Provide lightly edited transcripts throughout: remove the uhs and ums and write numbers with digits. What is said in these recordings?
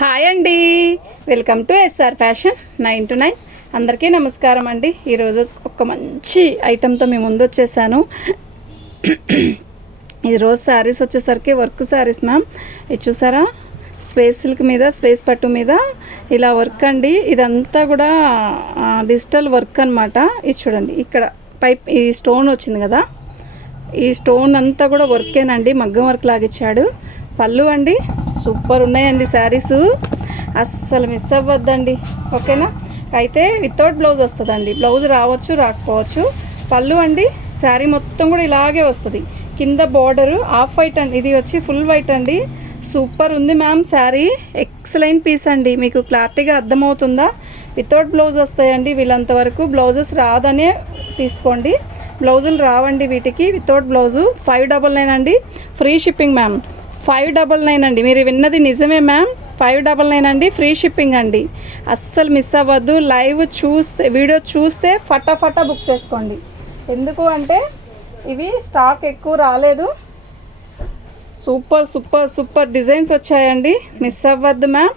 Hi అండి, welcome to SR fashion 9 to 9. అందరికీ నమస్కారం అండి. ఈరోజు ఒక మంచి ఐటెంతో మేము ముందు వచ్చేసాను. ఈరోజు శారీస్ వచ్చేసరికి వర్క్ శారీస్ మ్యామ్. ఇది చూసారా, స్పేస్ సిల్క్ మీద, స్పేస్ పట్టు మీద ఇలా వర్క్ అండి. ఇదంతా కూడా డిజిటల్ వర్క్ అనమాట. ఇది చూడండి, ఇక్కడ పైప్ ఈ స్టోన్ వచ్చింది కదా, ఈ స్టోన్ అంతా కూడా వర్కేనండి, మగ్గం వర్క్ లాగిచ్చాడు. పళ్ళు అండి, సూపర్ ఉన్నాయండి శారీసు, అస్సలు మిస్ అవ్వద్దండి. ఓకేనా? అయితే వితౌట్ బ్లౌజ్ వస్తుందండి, బ్లౌజ్ రావచ్చు రాకపోవచ్చు. పళ్ళు అండి, శారీ మొత్తం కూడా ఇలాగే వస్తుంది. కింద బార్డరు ఆఫ్ వైట్ అండి, ఇది వచ్చి ఫుల్ వైట్ అండి. సూపర్ ఉంది మ్యామ్ శారీ, ఎక్సలెంట్ పీస్ అండి. మీకు క్లారిటీగా అర్థమవుతుందా? వితౌట్ బ్లౌజ్ వస్తాయండి వీళ్ళంతవరకు, బ్లౌజెస్ రాదనే తీసుకోండి. బ్లౌజులు రావండి వీటికి, వితౌట్ బ్లౌజు. 599 అండి, ఫ్రీ షిప్పింగ్ మ్యామ్. 599 అండి, మీరు విన్నది నిజమే మ్యామ్. 599 అండి, ఫ్రీ షిప్పింగ్ అండి. అస్సలు మిస్ అవ్వద్దు. లైవ్ చూస్తే, వీడియో చూస్తే ఫటాఫటా బుక్ చేసుకోండి. ఎందుకు అంటే ఇవి స్టాక్ ఎక్కువ రాలేదు. సూపర్ సూపర్ సూపర్ డిజైన్స్ వచ్చాయండి, మిస్ అవ్వద్దు మ్యామ్.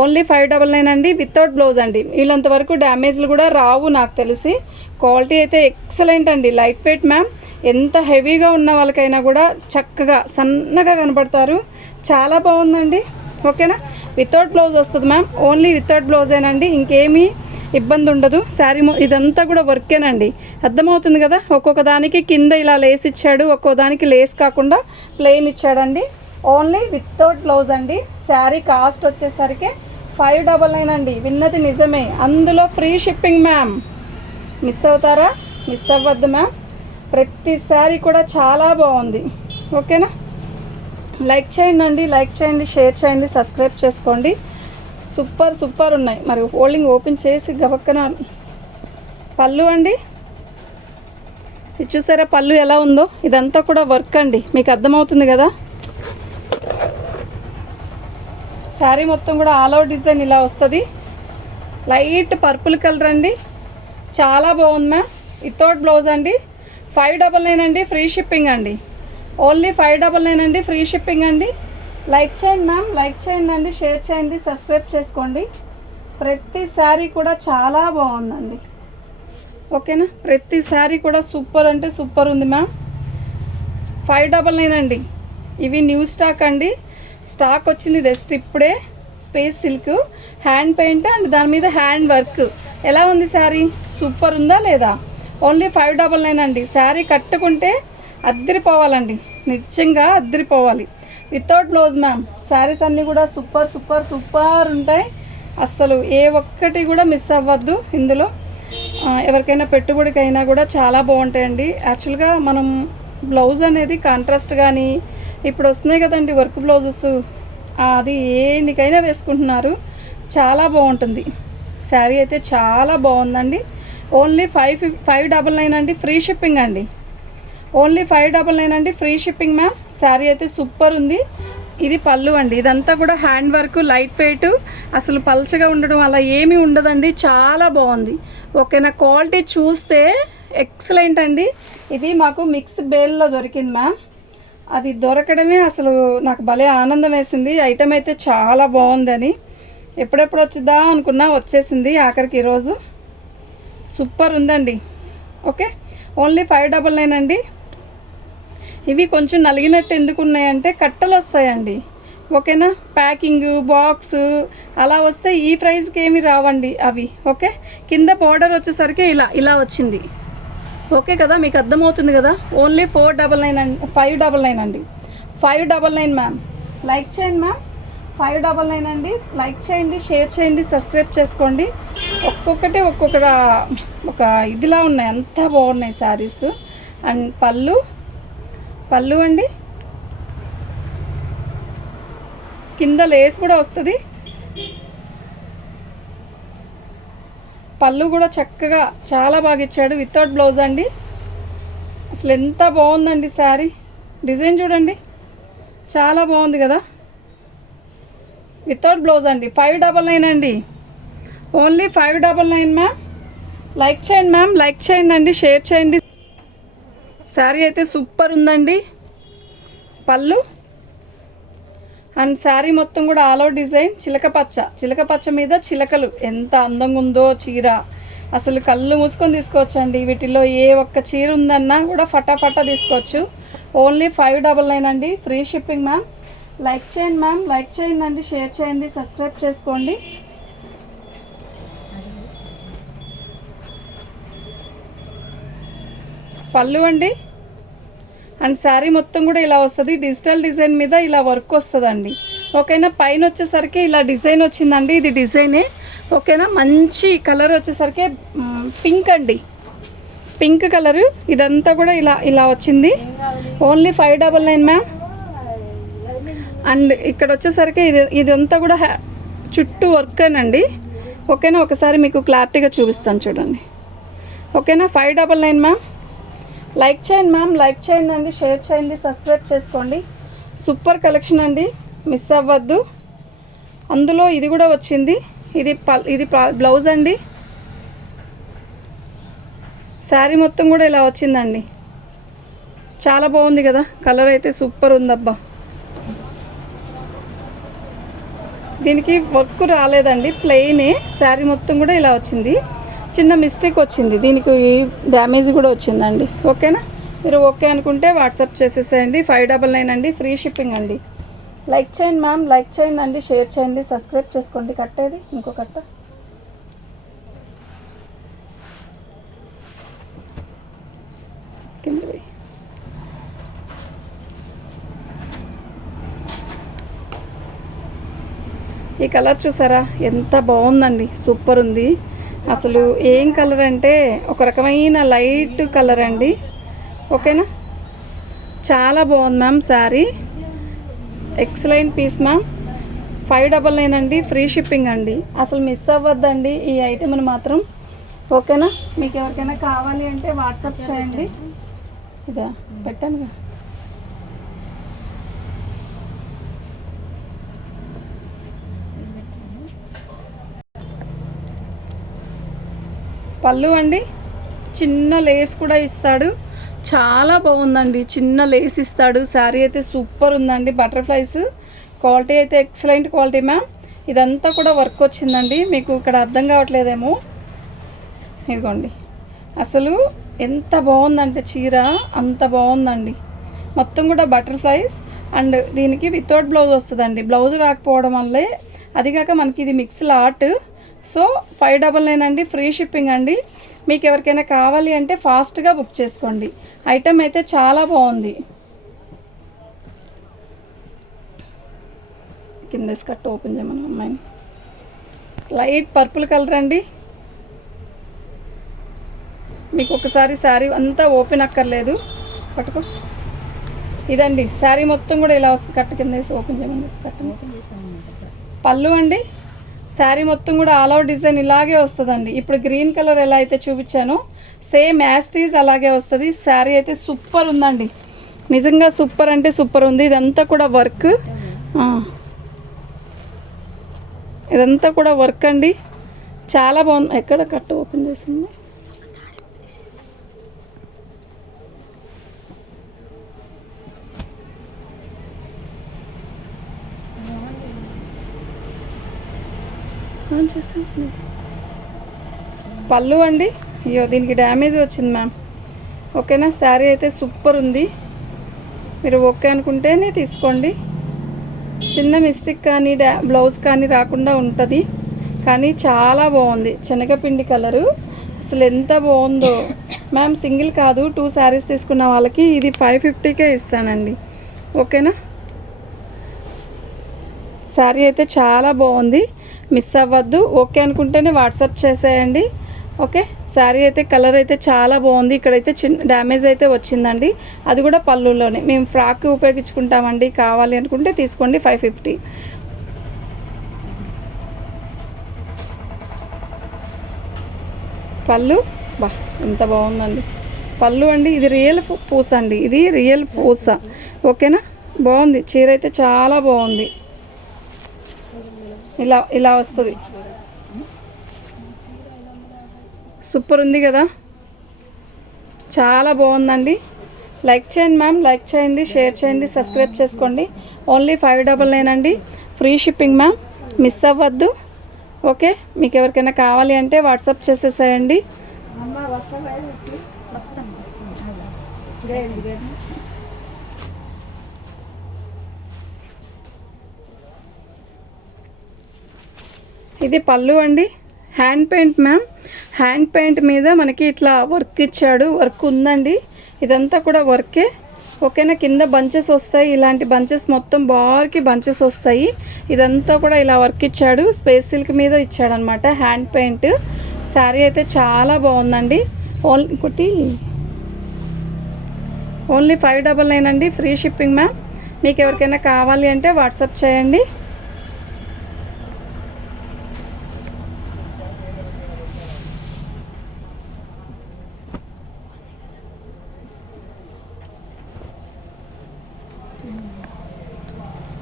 ఓన్లీ 599 అండి, వితౌట్ బ్లౌజ్ అండి. వీళ్ళంతవరకు డ్యామేజ్లు కూడా రావు నాకు తెలిసి. క్వాలిటీ అయితే ఎక్సలెంట్ అండి, లైట్ వెయిట్ మ్యామ్. ఎంత హెవీగా ఉన్న వాళ్ళకైనా కూడా చక్కగా సన్నగా కనపడతారు. చాలా బాగుందండి. ఓకేనా? వితౌట్ బ్లౌజ్ వస్తుంది మ్యామ్, ఓన్లీ వితౌట్ బ్లౌజేనండి, ఇంకేమీ ఇబ్బంది ఉండదు. శారీ ఇదంతా కూడా వర్కేనండి, అర్థమవుతుంది కదా. ఒక్కొక్క దానికి కింద ఇలా లేస్ ఇచ్చాడు, ఒక్కొక్క దానికి లేస్ కాకుండా ప్లెయిన్ ఇచ్చాడండి. ఓన్లీ వితౌట్ బ్లౌజ్ అండి. శారీ కాస్ట్ వచ్చేసరికి 599 అండి, విన్నది నిజమే. అందులో ఫ్రీ షిప్పింగ్ మ్యామ్. మిస్ అవుతారా? మిస్ అవ్వద్దు మ్యామ్. ప్రతి శారీ కూడా చాలా బాగుంది. ఓకేనా? లైక్ చేయండి అండి, లైక్ చేయండి, షేర్ చేయండి, సబ్స్క్రైబ్ చేసుకోండి. సూపర్ సూపర్ ఉన్నాయి. మరి హోల్డింగ్ ఓపెన్ చేసి గబక్కన పళ్ళు అండి, ఇది చూసారా పళ్ళు ఎలా ఉందో. ఇదంతా కూడా వర్క్ అండి, మీకు అర్థమవుతుంది కదా. శారీ మొత్తం కూడా ఆల్ అవుట్ డిజైన్ ఇలా వస్తుంది. లైట్ పర్పుల్ కలర్ అండి, చాలా బాగుంది మ్యామ్. వితౌట్ బ్లౌజ్ అండి. 599 అండి, ఫ్రీ షిప్పింగ్ అండి. ఓన్లీ 599 అండి, ఫ్రీ షిప్పింగ్ అండి. లైక్ చేయండి మ్యామ్, లైక్ చేయండి అండి, షేర్ చేయండి, సబ్స్క్రైబ్ చేసుకోండి. ప్రతి శారీ కూడా చాలా బాగుందండి. ఓకేనా? ప్రతి శారీ కూడా సూపర్ అంటే సూపర్ ఉంది మ్యామ్. 599 అండి. ఇవి న్యూ స్టాక్ అండి, స్టాక్ వచ్చింది జస్ట్ ఇప్పుడే. Space silk hand paint and దాని మీద హ్యాండ్ వర్క్. ఎలా ఉంది శారీ? సూపర్ ఉందా లేదా? ఓన్లీ 599 అండి. శారీ కట్టుకుంటే అద్దరిపోవాలండి, నిజంగా అద్దరిపోవాలి. Without blouse ma'am. శారీస్ అన్నీ కూడా సూపర్ సూపర్ సూపర్ ఉంటాయి, అస్సలు ఏ ఒక్కటి కూడా మిస్ అవ్వద్దు ఇందులో. ఎవరికైనా పెట్టుబడికైనా కూడా చాలా బాగుంటాయండి. యాక్చువల్గా మనం బ్లౌజ్ అనేది కాంట్రాస్ట్ కానీ ఇప్పుడు వస్తున్నాయి కదండి వర్క్ బ్లౌజెస్, అది ఏనికైనా వేసుకుంటున్నారు, చాలా బాగుంటుంది. శారీ అయితే చాలా బాగుందండి. ఓన్లీ 599 అండి, ఫ్రీ షిప్పింగ్ అండి. ఓన్లీ 599 అండి, ఫ్రీ షిప్పింగ్ మ్యామ్. శారీ అయితే సూపర్ ఉంది. ఇది పళ్ళు అండి, ఇదంతా కూడా హ్యాండ్ వర్క్, లైట్ వెయిట్, అసలు పల్చగా ఉండడం అలా ఏమీ ఉండదండి, చాలా బాగుంది. ఓకేనా? క్వాలిటీ చూస్తే ఎక్సలెంట్ అండి. ఇది మాకు మిక్స్ బేల్లో దొరికింది మ్యామ్. అది దొరకడమే అసలు నాకు భలే ఆనందం వేసింది. ఐటమ్ అయితే చాలా బాగుందని, ఎప్పుడెప్పుడు వచ్చిద్దా అనుకున్నా, వచ్చేసింది ఆఖరికి ఈరోజు. సూపర్ ఉందండి. ఓకే, ఓన్లీ 599 అండి. ఇవి కొంచెం నలిగినట్టు ఎందుకు ఉన్నాయంటే కట్టలు వస్తాయండి. ఓకేనా? ప్యాకింగ్ బాక్స్ అలా వస్తే ఈ ప్రైస్కి ఏమి రావండి అవి. ఓకే, కింద బార్డర్ వచ్చేసరికి ఇలా ఇలా వచ్చింది. ఓకే కదా, మీకు అర్థమవుతుంది కదా. ఓన్లీ 499 అండి, 599 అండి, 599 మ్యామ్. లైక్ చేయండి మ్యామ్. 599 అండి, లైక్ చేయండి, షేర్ చేయండి, సబ్స్క్రైబ్ చేసుకోండి. ఒక్కొక్కటి ఒక్కొక్క ఒక ఇదిలా ఉన్నాయి, అంతా బాగున్నాయి శారీస్. అండ్ పళ్ళు, పళ్ళు అండి, కింద లేస్ కూడా వస్తుంది. పళ్ళు కూడా చక్కగా చాలా బాగా ఇచ్చాడు, వితౌట్ బ్లౌజ్ అండి. అసలు ఎంత బాగుందండి శారీ. డిజైన్ చూడండి, చాలా బాగుంది కదా. వితౌట్ బ్లౌజ్ అండి, 599 అండి, ఓన్లీ 599 మ్యామ్. లైక్ చేయండి మ్యామ్, లైక్ చేయండి అండి, షేర్ చేయండి. శారీ అయితే సూపర్ ఉందండి. పళ్ళు అండ్ శారీ మొత్తం కూడా ఆల్ ఓవర్ డిజైన్ చిలక పచ్చ మీద చిలకలు. ఎంత అందంగా ఉందో చీర, అసలు కళ్ళు మూసుకొని తీసుకోవచ్చండి. వీటిలో ఏ ఒక్క చీర ఉందన్నా కూడా ఫటాఫటా తీసుకోవచ్చు. ఓన్లీ 599 అండి, ఫ్రీ షిప్పింగ్ మ్యామ్. లైక్ చేయండి మ్యామ్, లైక్ చేయండి అండి, షేర్ చేయండి, సబ్స్క్రైబ్ చేసుకోండి. పళ్ళు అండి, అండ్ శారీ మొత్తం కూడా ఇలా వస్తుంది. డిజిటల్ డిజైన్ మీద ఇలా వర్క్ వస్తుందండి. ఓకేనా, పైన వచ్చేసరికి ఇలా డిజైన్ వచ్చిందండి. ఇది డిజైనే. ఓకేనా, మంచి కలర్ వచ్చేసరికి పింక్ అండి, పింక్ కలరు. ఇదంతా కూడా ఇలా ఇలా వచ్చింది. Only 599 ma'am. అండ్ ఇక్కడ వచ్చేసరికి ఇదంతా కూడా చుట్టూ వర్క్ అనండి. ఓకేనా, ఒకసారి మీకు క్లారిటీగా చూపిస్తాను చూడండి. ఓకేనా, 599 మ్యామ్. లైక్ చేయండి మ్యామ్, లైక్ చేయండి అండి, షేర్ చేయండి, సబ్స్క్రైబ్ చేసుకోండి. సూపర్ కలెక్షన్ అండి, మిస్ అవ్వద్దు. అందులో ఇది కూడా వచ్చింది. ఇది బ్లౌజ్ అండి. శారీ మొత్తం కూడా ఇలా వచ్చిందండి. చాలా బాగుంది కదా, కలర్ అయితే సూపర్ ఉందబ్బా. దీనికి వర్క్ రాలేదండి, ప్లెయినే. శారీ మొత్తం కూడా ఇలా వచ్చింది. చిన్న మిస్టేక్ వచ్చింది, దీనికి డ్యామేజ్ కూడా వచ్చిందండి. ఓకేనా, మీరు ఓకే అనుకుంటే వాట్సాప్ చేసేసేయండి. 599 అండి, ఫ్రీ షిప్పింగ్ అండి. లైక్ చేయండి మ్యామ్, లైక్ చేయండి అండి, షేర్ చేయండి, సబ్స్క్రైబ్ చేసుకోండి. కట్టేది ఇంకో కట్ట. ఈ కలర్ చూసారా, ఎంత బాగుందండి, సూపర్ ఉంది. అసలు ఏం కలర్ అంటే ఒక రకమైన లైట్ కలర్ అండి. ఓకేనా, చాలా బాగుంది ma'am. Sari excellent piece ma'am. 599 అండి, ఫ్రీ షిప్పింగ్ అండి. అసలు మిస్ అవ్వద్దండి ఈ ఐటెంని మాత్రం. ఓకేనా, మీకు ఎవరికైనా కావాలి అంటే వాట్సాప్ చేయండి. ఇదా పెట్టాను. పళ్ళు అండి, చిన్న లేస్ కూడా ఇస్తాడు. చాలా బాగుందండి, చిన్న లేస్ ఇస్తాడు. శారీ అయితే సూపర్ ఉందండి. బటర్ఫ్లైస్ క్వాలిటీ అయితే ఎక్సలెంట్ క్వాలిటీ మ్యామ్. ఇదంతా కూడా వర్క్ వచ్చిందండి. మీకు ఇక్కడ అర్థం కావట్లేదేమో, ఇదిగోండి. అసలు ఎంత బాగుందంటే చీర అంత బాగుందండి. మొత్తం కూడా బటర్ఫ్లైస్. అండ్ దీనికి వితౌట్ బ్లౌజ్ వస్తుందండి. బ్లౌజ్ రాకపోవడం వల్లే, అదిగాక మనకి ఇది మిక్స్ లాట్. సో 599 అండి, ఫ్రీ షిప్పింగ్ అండి. మీకు ఎవరికైనా కావాలి అంటే ఫాస్ట్గా బుక్ చేసుకోండి. ఐటమ్ అయితే చాలా బాగుంది. కింద స్కర్ట్ ఓపెన్ చేయమని అమ్మాయిని. లైట్ పర్పుల్ కలర్ అండి. మీకు ఒకసారి శారీ అంతా ఓపెన్ అక్కర్లేదు, పట్టుకో. ఇదండి శారీ మొత్తం కూడా ఇలా వస్తుంది. కట్ట కింద వేసి ఓపెన్ చేయమని. పళ్ళు అండి, శారీ మొత్తం కూడా ఆల్ ఓవర్ డిజైన్ ఇలాగే వస్తుందండి. ఇప్పుడు గ్రీన్ కలర్ ఎలా అయితే చూపించానో సేమ్ యాస్టీజ్ అలాగే వస్తుంది. శారీ అయితే సూపర్ ఉందండి, నిజంగా సూపర్ అంటే సూపర్ ఉంది. ఇదంతా కూడా వర్క్, ఇదంతా కూడా వర్క్ అండి, చాలా బాగుంది. ఎక్కడ కట్ట ఓపెన్ చేసింది? పళ్ళు అండి, అయ్యో దీనికి డ్యామేజ్ వచ్చింది మ్యామ్. ఓకేనా, శారీ అయితే సూపర్ ఉంది. మీరు ఓకే అనుకుంటేనే తీసుకోండి. చిన్న మిస్టేక్ కానీ బ్లౌజ్ కానీ రాకుండా ఉంటుంది. కానీ చాలా బాగుంది. శనగపిండి కలరు అసలు ఎంత బాగుందో మ్యామ్. సింగిల్ కాదు, 2 శారీస్ తీసుకున్న వాళ్ళకి ఇది 550కే ఇస్తానండి. ఓకేనా, శారీ అయితే చాలా బాగుంది, మిస్ అవ్వద్దు. ఓకే అనుకుంటేనే వాట్సాప్ చేసేయండి. ఓకే, శారీ అయితే కలర్ అయితే చాలా బాగుంది. ఇక్కడైతే చిన్న డ్యామేజ్ అయితే వచ్చిందండి, అది కూడా పళ్ళులోనే. మేము ఫ్రాక్ ఉపయోగించుకుంటామండి, కావాలి అనుకుంటే తీసుకోండి. 550. పళ్ళు బా ఎంత బాగుందండి. పళ్ళు అండి, ఇది రియల్ పూస అండి, ఇది రియల్ పూస. ఓకేనా, బాగుంది. చీర అయితే చాలా బాగుంది. ఇలా ఇలా వస్తుంది, సూపర్ ఉంది కదా, చాలా బాగుందండి. లైక్ చేయండి మ్యామ్, లైక్ చేయండి, షేర్ చేయండి, సబ్స్క్రైబ్ చేసుకోండి. ఓన్లీ 599 అండి. ఫ్రీ షిప్పింగ్ మ్యామ్, మిస్ అవ్వద్దు. ఓకే, మీకు ఎవరికైనా కావాలి అంటే వాట్సాప్ చేసేసేయండి. ఇది పళ్ళు అండి, hand paint ma'am. Hand paint మీద మనకి ఇట్లా వర్క్ ఇచ్చాడు, వర్క్ ఉందండి. ఇదంతా కూడా వర్కే. ఓకేనా, కింద బంచెస్ వస్తాయి, ఇలాంటి బంచెస్ మొత్తం బార్కి బంచెస్ వస్తాయి. ఇదంతా కూడా ఇలా వర్క్ ఇచ్చాడు, స్పేస్ సిల్క్ మీద ఇచ్చాడనమాట హ్యాండ్ పెయింట్. శారీ అయితే చాలా బాగుందండి. ఓన్లీ 599 అండి, ఫ్రీ షిప్పింగ్ మ్యామ్. మీకు ఎవరికైనా కావాలి అంటే వాట్సాప్ చేయండి.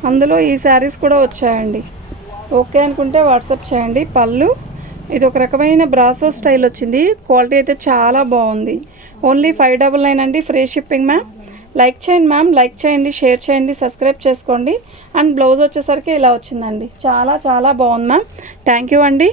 అందులో ఈ శారీస్ కూడా వచ్చాయండి. ఓకే అనుకుంటే వాట్సాప్ చేయండి. పళ్ళు ఇది ఒక రకమైన బ్రాసో స్టైల్ వచ్చింది, క్వాలిటీ అయితే చాలా బాగుంది. ఓన్లీ 599 అండి, ఫ్రీ షిప్పింగ్ మ్యామ్. లైక్ చేయండి మ్యామ్, లైక్ చేయండి, షేర్ చేయండి, సబ్స్క్రైబ్ చేసుకోండి. అండ్ బ్లౌజ్ వచ్చేసరికి ఇలా వచ్చిందండి, చాలా చాలా బాగుంది మ్యామ్. థ్యాంక్ యూ అండి.